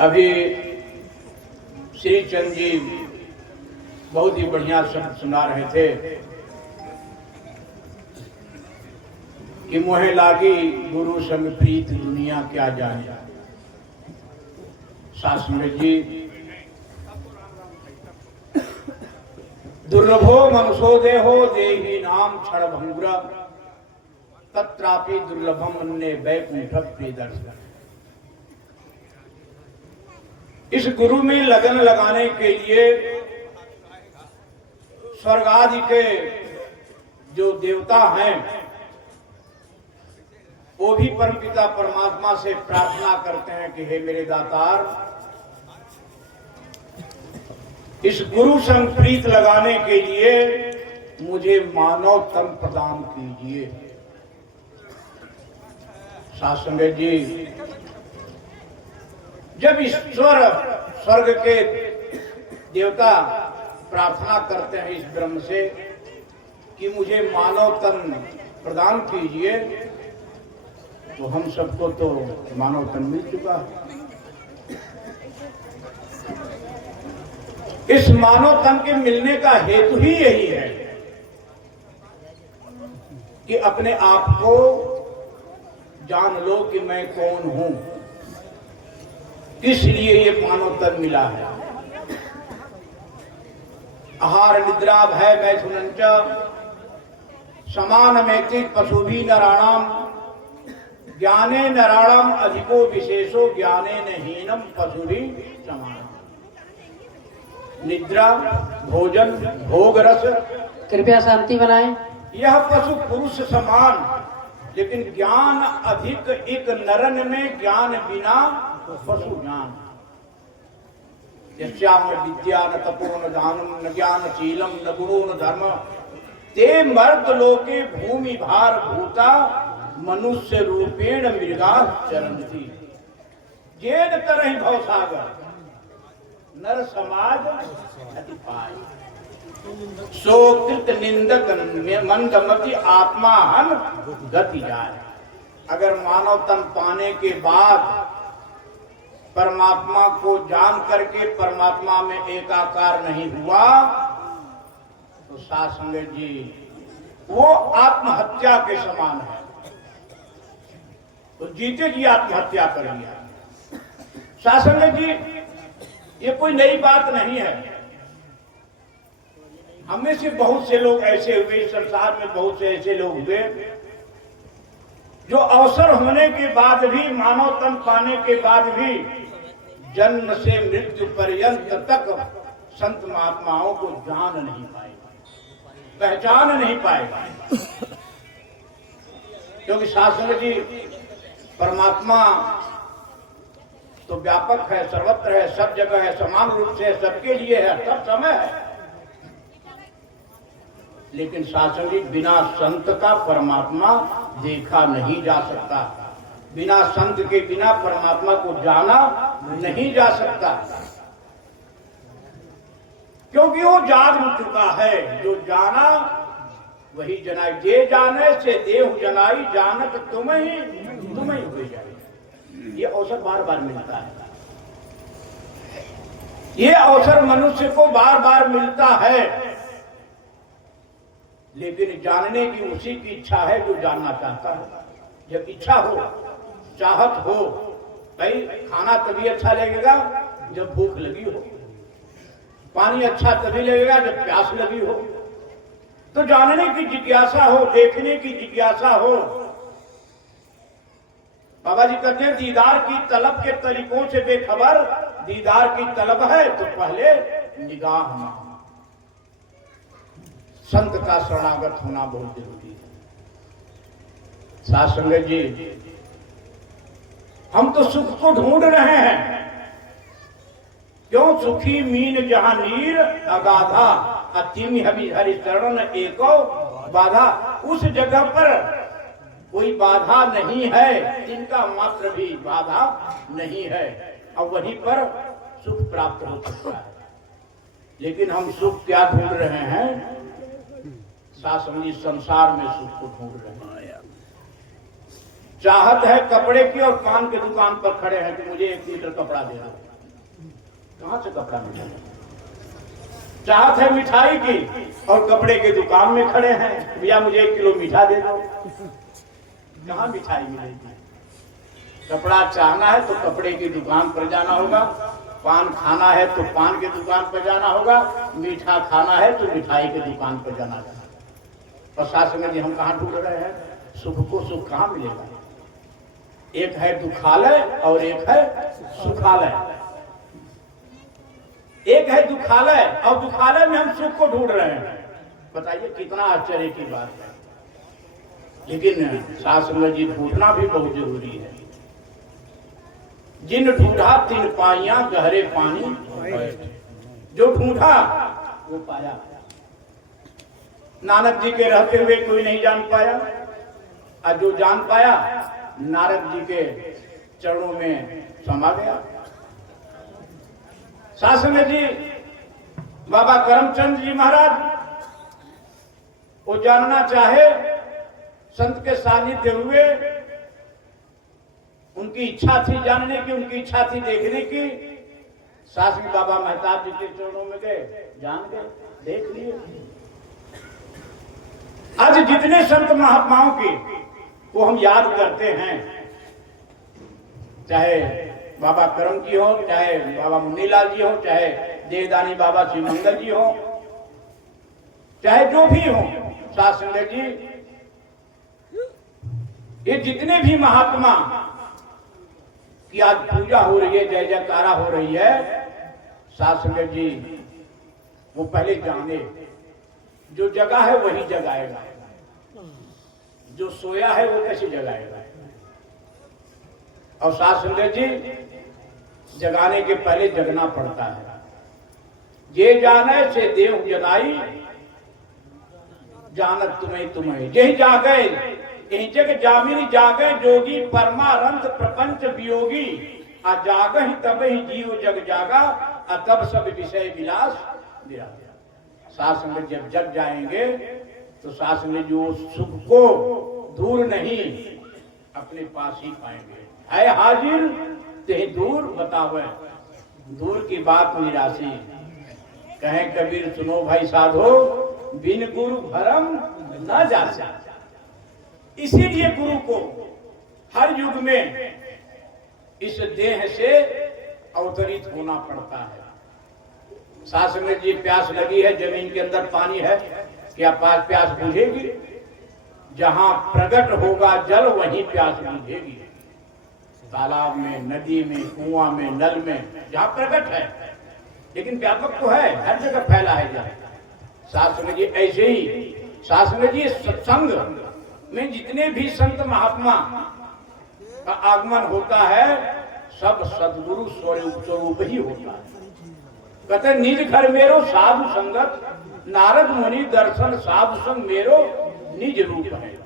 अभी श्री चंद जी बहुत ही बढ़िया शब्द सुना रहे थे कि मोहे लागी गुरु संग प्रीत दुनिया क्या जाने। शास्त्र जी दुर्लभो मनुष्यो देहो देही नाम क्षण भंगुरा तत्रापि दुर्लभम अन्य वैकुंठ प्रिय दर्शन। इस गुरु में लगन लगाने के लिए स्वर्ग आदि के जो देवता हैं वो भी परमपिता परमात्मा से प्रार्थना करते हैं कि हे मेरे दातार, इस गुरु संग प्रीत लगाने के लिए मुझे मानव तन प्रदान कीजिए। शास्त्र जी जब ईश्वर स्वर्ग के देवता प्रार्थना करते हैं इस ब्रह्म से कि मुझे मानव तन प्रदान कीजिए, तो हम सबको तो मानव तन मिल चुका है। इस मानव तन के मिलने का हेतु ही यही है कि अपने आप को जान लो कि मैं कौन हूं, किस लिए ये मानव तन मिला है। आहार निद्रा भय मैथुनंच समान मेति पशुभी नराणाम ज्ञाने नराणाम अधिको विशेषो ज्ञाने न हीनम पशुभी समान। निद्रा भोजन भोग रस, कृपया शांति बनाएं। यह पशु पुरुष समान, लेकिन ज्ञान अधिक एक नरन में ज्ञान बिना पशु ज्ञान। यस्याम विद्या न तपो न दानम न ज्ञानशीलम न गुणो न धर्म ते मर्त लोके भूमि भार भूता मनुष्य रूपेण मृगा चरन्ति। जेन तरहि भवसागर नर समाज अति पाय। सो कृत निंदक मंदमति आत्मा हन गति जाए। अगर मानव तन पाने के बाद परमात्मा को जान करके परमात्मा में एकाकार नहीं हुआ तो सासंग जी वो आत्महत्या के समान है। तो जीते जी आत्महत्या करेंगे। सासंग जी ये कोई नई बात नहीं है। हमें से बहुत से लोग ऐसे हुए, संसार में बहुत से ऐसे लोग हुए जो अवसर होने के बाद भी, मानव तन पाने के बाद भी जन्म से मृत्यु पर्यंत तक संत महात्माओं को जान नहीं पाएगा, पहचान नहीं पाएगा। क्योंकि शास्त्र जी परमात्मा तो व्यापक है, सर्वत्र है, सब जगह है, समान रूप से सबके लिए है, सब समय है। लेकिन शास्त्र जी बिना संत का परमात्मा देखा नहीं जा सकता, बिना संत के बिना परमात्मा को जाना नहीं जा सकता। क्योंकि वो जान चुका है, जो जाना वही जनाई। जे जाने से देव जनाई, जानत तुम ही हुए जाए। ये अवसर बार बार मिलता है, ये अवसर मनुष्य को बार बार मिलता है, लेकिन जानने की उसी की इच्छा है जो जानना चाहता है। जब इच्छा हो, चाहत हो, भाई खाना तभी अच्छा लगेगा जब भूख लगी हो, पानी अच्छा तभी लगेगा जब प्यास लगी हो। तो जानने की जिज्ञासा हो, देखने की जिज्ञासा हो। बाबा जी कहते हैं दीदार की तलब के तरीकों से बेखबर, दीदार की तलब है तो पहले निगाह में संत का शरणागत होना बहुत जरूरी है। साथ संगत जी हम तो सुख को ढूंढ रहे हैं। क्यों? सुखी मीन जहां नीर अगाधा अतिम हरि चरण एको बाधा। उस जगह पर कोई बाधा नहीं है जिनका मात्र भी बाधा नहीं है, और वहीं पर सुख प्राप्त हो सकता है। लेकिन हम सुख क्या ढूंढ रहे हैं? शास्त्री संसार में सुख को ढूंढ रहे हैं। चाहत है कपड़े की और पान की दुकान पर खड़े हैं कि मुझे 1 मीटर कपड़ा दे दो। कहां से कपड़ा मिलेगा? चाहत है मिठाई की और कपड़े की दुकान में खड़े हैं, भैया मुझे 1 किलो मीठा दे दो। कहां मिठाई मिलेगी? कपड़ा चाहना है तो कपड़े की दुकान पर जाना होगा, पान खाना है तो पान की दुकान पर जाना होगा, मीठा खाना है तो मिठाई की दुकान पर जाना होगा। और शास्त्र जी हम कहाँ ढूंढ रहे हैं? सुख को सुख कहाँ मिलेगा? एक है दुखालय और एक है सुखालय। एक है दुखालय और दुखालय में हम सुख को ढूंढ रहे हैं। बताइए कितना आश्चर्य की बात है। लेकिन शास्त्र जी ढूंढना भी बहुत जरूरी है। जिन ढूंढा तिन पाइयां गहरे पानी बैठ। जो ढूंढा वो पाया। नानक जी के रहते हुए कोई नहीं जान पाया, और जो जान पाया नारद जी के चरणों में समा गया। शास्त्र जी बाबा करमचंद जी महाराज वो जानना चाहे, संत के सानिध्य हुए, उनकी इच्छा थी जानने की, उनकी इच्छा थी देखने की। शास्त्री बाबा मेहताब जी के चरणों में गए, जान गए, देख लिए। आज जितने संत महात्माओं की वो हम याद करते हैं, चाहे बाबा करम जी हो, चाहे बाबा मुन्नीलाल जी हो, चाहे देवदानी बाबा श्रीमंगल जी हो, चाहे जो भी हो, शास्त्री जी, ये जितने भी महात्मा की आज पूजा हो रही है, जय जयकारा हो रही है, शास्त्री जी वो पहले जाने। जो जगा है वही जगाएगा, जो सोया है वो कैसे जगाएगा? और शास्त्री जी जगाने के पहले जगना पड़ता है। ये जाने से देव जगाई, जानत तुम्हें तुम्हें। यही जागे यही जग जामिनी जागे जोगी, परमानंद प्रपंच वियोगी। आ जाग ही तब ही जीव जग जागा, तब सब विषय विलास विरागा। शास्त्र में जब जग जाएंगे तो शास्त्र में जो सुख को दूर नहीं अपने पास ही पाएंगे। है हाजिर ते दूर बतावे, दूर की बात निराशी। कहें कबीर सुनो भाई साधो, बिन गुरु भरम न जाचा। इसीलिए गुरु को हर युग में इस देह से अवतरित होना पड़ता है। शास्त्र में जी प्यास लगी है, जमीन के अंदर पानी है, क्या प्यास बुझेगी? जहां प्रकट होगा जल वहीं प्यास बुझेगी। तालाब में, नदी में, कुआं में, नल में, जहां प्रकट है। लेकिन व्यापक तो है, हर जगह फैला है जल। शास्त्र जी ऐसे ही, शास्त्र जी सत्संग में जितने भी संत महात्मा का आगमन होता है, सब सदगुरु स्वरूप ही होता है। कहते निज घर मेरो साधु संगत, नारद मुनि दर्शन साधु संग मेरो निज रूप है।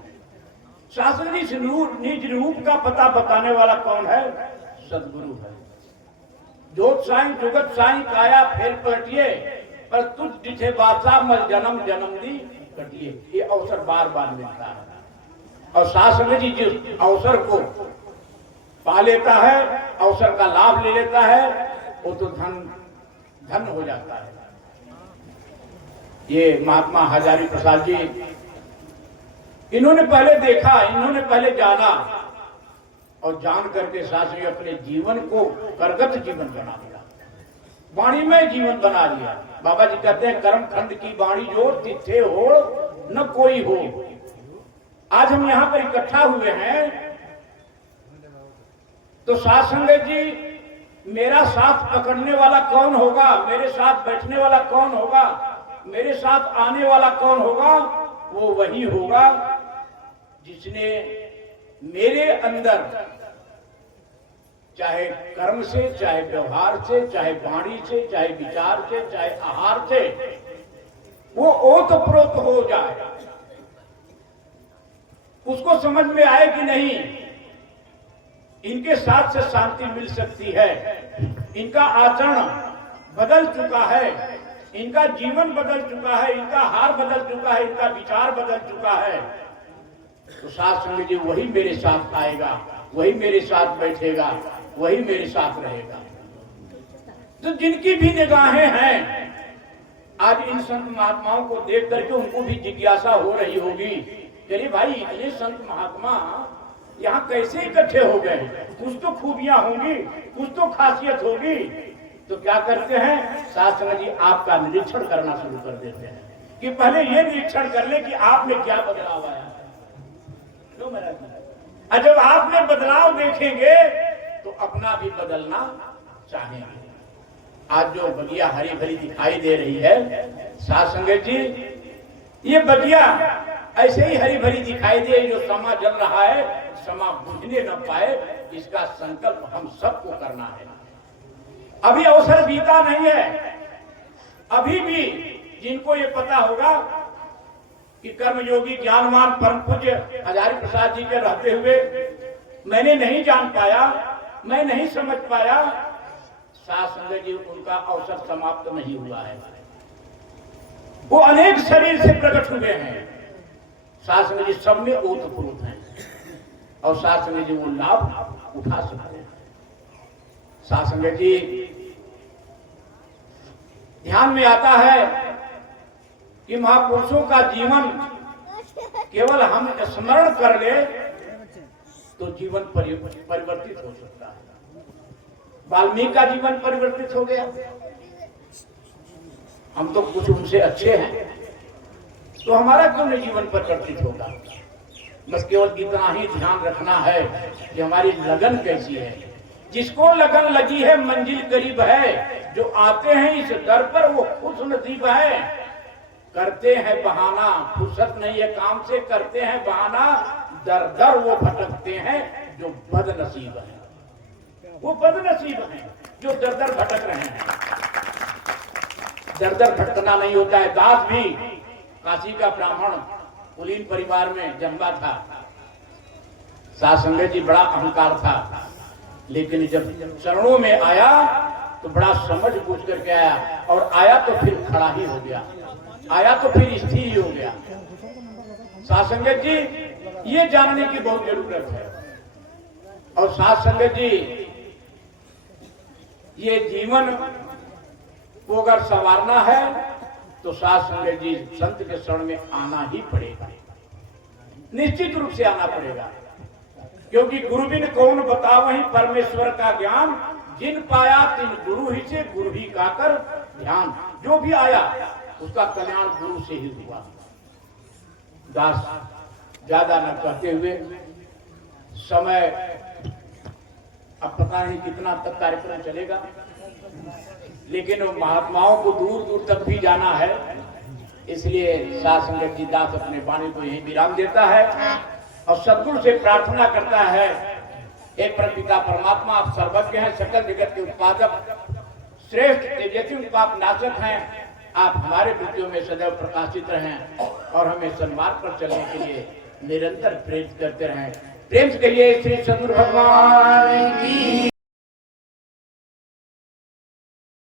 शास्त्र जी निज रूप का पता बताने वाला कौन है? सदगुरु है। जोत साई जुगत साई काया फेर पलटिए, पर तुझ जिसे बादशाह मल जन्म जन्म दी कटिए। ये अवसर बार बार मिलता है, और शास्त्र जी जिस अवसर को पा लेता है, अवसर का लाभ ले लेता है, वो तो धन हो जाता है। ये महात्मा हजारी प्रसाद जी, इन्होंने पहले देखा, इन्होंने पहले जाना, और जान करके शास्त्री अपने जीवन को करगत जीवन बना दिया, वाणी में जीवन बना लिया। बाबा जी कहते हैं कर्म खंड की वाणी जो तिथे हो न कोई हो। आज हम यहाँ पर इकट्ठा हुए हैं तो साथ संगत जी, मेरा साथ पकड़ने वाला कौन होगा? मेरे साथ बैठने वाला कौन होगा? मेरे साथ आने वाला कौन होगा? वो वही होगा जिसने मेरे अंदर, चाहे कर्म से, चाहे व्यवहार से, चाहे वाणी से, चाहे विचार से, चाहे आहार से, वो ओतप्रोत हो जाए। उसको समझ में आए कि नहीं, इनके साथ से शांति मिल सकती है, इनका आचरण बदल चुका है, इनका जीवन बदल चुका है, इनका हार बदल चुका है, इनका विचार बदल चुका है। तो साध संगत जी वही मेरे साथ आएगा, वही मेरे साथ बैठेगा, वही मेरे साथ रहेगा। तो जिनकी भी निगाहें हैं आज इन संत महात्माओं को देख करके उनको भी जिज्ञासा हो रही होगी कि अरे भाई इतने संत महात्मा यहाँ कैसे इकट्ठे हो गए, कुछ तो खूबियां होंगी, कुछ तो खासियत होगी। तो क्या करते हैं, साध संगत जी आपका निरीक्षण करना शुरू कर देते हैं कि पहले ये निरीक्षण कर ले कि आपने क्या बदलाव आया। और जब आपने बदलाव देखेंगे तो अपना भी बदलना चाहेंगे। आज जो बगिया हरी भरी दिखाई दे रही है साध संगत जी, ये बगिया ऐसे ही हरी भरी दिखाई दे, जो समा जल रहा है समा बुझने न पाए, इसका संकल्प हम सबको करना है। अभी अवसर बीता नहीं है। अभी भी जिनको ये पता होगा कि कर्मयोगी ज्ञानवान परम पूज्य हजारी प्रसाद जी के रहते हुए मैंने नहीं जान पाया, मैं नहीं समझ पाया, साध संगत जी उनका अवसर समाप्त नहीं हुआ है। वो अनेक शरीर से प्रकट हुए हैं। साध संगत जी सब में ओतप्रोत हैं और साध संगत जी वो लाभ उठा सकते हैं। साध संगत जी ध्यान में आता है कि महापुरुषों का जीवन केवल हम स्मरण कर ले तो जीवन परिवर्तित हो सकता है। वाल्मीकि का जीवन परिवर्तित हो गया। हम तो कुछ उनसे अच्छे हैं तो हमारा क्यों नहीं जीवन परिवर्तित होगा। बस केवल इतना ही ध्यान रखना है कि हमारी लगन कैसी है। जिसको लगन लगी है मंजिल करीब है, जो आते हैं इस दर पर वो खुश नसीब है। करते हैं बहाना, फुर्सत नहीं है काम से, करते हैं बहाना, दर दर वो भटकते हैं जो बदनसीब है। वो बदनसीब हैं जो दर दर भटक रहे हैं। दर दर भटकना नहीं होता है। दास भी काशी का ब्राह्मण कुलीन परिवार में जन्मा था। साध संगत जी बड़ा अहंकार था, लेकिन जब चरणों में आया तो बड़ा समझ बूझ करके आया, और आया तो फिर खड़ा ही हो गया, आया तो फिर स्थिर ही हो गया। साध संगत जी ये जानने की बहुत जरूरत है। और साध संगत जी ये जीवन को अगर संवारना है तो साध संगत जी संत के शरण में आना ही पड़ेगा, निश्चित रूप से आना पड़ेगा। क्योंकि गुरु बिन कौन बतावहि परमेश्वर का ज्ञान, जिन पाया तिन गुरु ही से गुरु ही काकर ध्यान। जो भी आया उसका कल्याण गुरु से ही हुआ। दास ज्यादा न कहते हुए, समय अब पता नहीं कितना तक कार्यक्रम चलेगा, लेकिन महात्माओं को दूर दूर तक भी जाना है, इसलिए साध संगत जी दास अपने वाणी को यही विराम देता है और सद्गुरु से प्रार्थना करता है, हे परमपिता परमात्मा, आप सर्वज्ञ हैं, सकल जगत के उत्पादक, श्रेष्ठ तेजस्वी पाप नाशक हैं। आप हमारे वृत्तियों में सदैव प्रकाशित रहें और हमें सन्मार्ग पर चलने के लिए निरंतर प्रेरित करते रहें। प्रेम से कहिए श्री सद्गुरु भगवान की